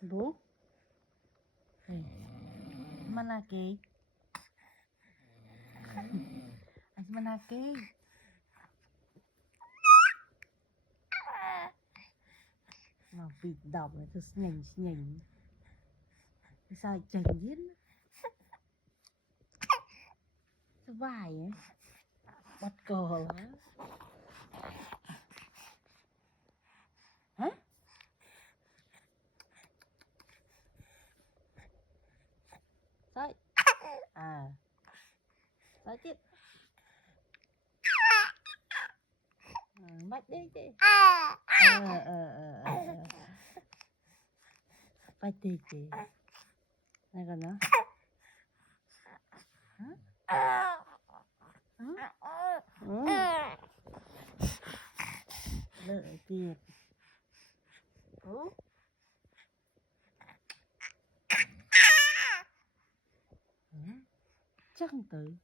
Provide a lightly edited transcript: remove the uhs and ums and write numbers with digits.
Bố. Mana ke? Mana ke? Mà vịt đọc này tôi nhành. Sao chành giết? Sao vải ấy? Bắt cờ lá. Hả? Sao? À. Sao chết? Bắt đi chị. Bắt đi chị. Này còn nữa. Hả? Lợi tiệt. Chắc không tới.